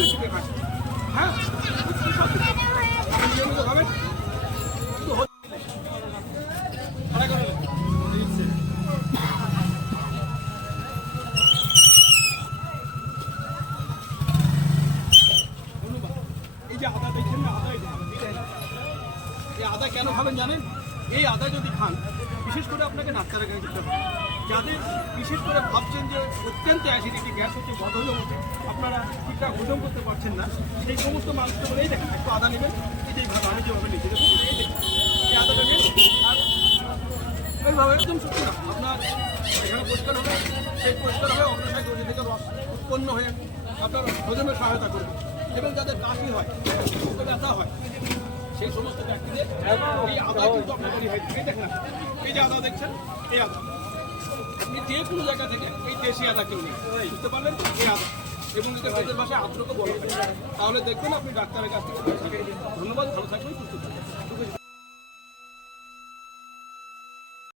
বুঝে শুনে খাবেন। হ্যাঁ, নিয়মিত খাবেন। এই যে আদা দেখছেন না, এই আদা কেন খাবেন জানেন? এই আদা যদি খান, বিশেষ করে আপনাকে ডাক্তারের কাছে যেতে হবে। যাদের বিশেষ করে ভাবছেন যে অত্যন্ত অ্যাসিডিটি, গ্যাস হচ্ছে, বদহজম হচ্ছে, আপনারা ঠিকঠাক হজম করতে পারছেন না, সেই সমস্ত মানুষকে বলেই দেখেন একটু আদা নেবেন। এই যে আমি যেভাবে নিচ্ছি দেখুন, এই দেখুন, এই আদাটা নেন আর এইভাবে একদম সত্যি না, আপনার এখানে পরিষ্কার হবে, সেই পরিষ্কার হয়ে অগ্রসায় গলি থেকে রস উৎপন্ন হয়ে আপনার হজমের সহায়তা করবে। এবং যাদের কাশি হয়, ব্যথা হয়, সেই সমস্ত ব্যক্তিদের এই আদা কিন্তু আপনাকে রিহাই দিবে। দেখেন, এই যে আদা দেখছেন, এই আদা আপনি যে কোনো জায়গা থেকে এই দেশি আদা কেউ নেই, বুঝতে পারলেন? এই আদা এবং এটা পেটের ভাষায় আদ্রকে বলা হয়। তাহলে দেখবেন আপনি ডাক্তারের কাছ থেকে। ধন্যবাদ, ভালো থাকবেন, সুস্থ থাকবেন।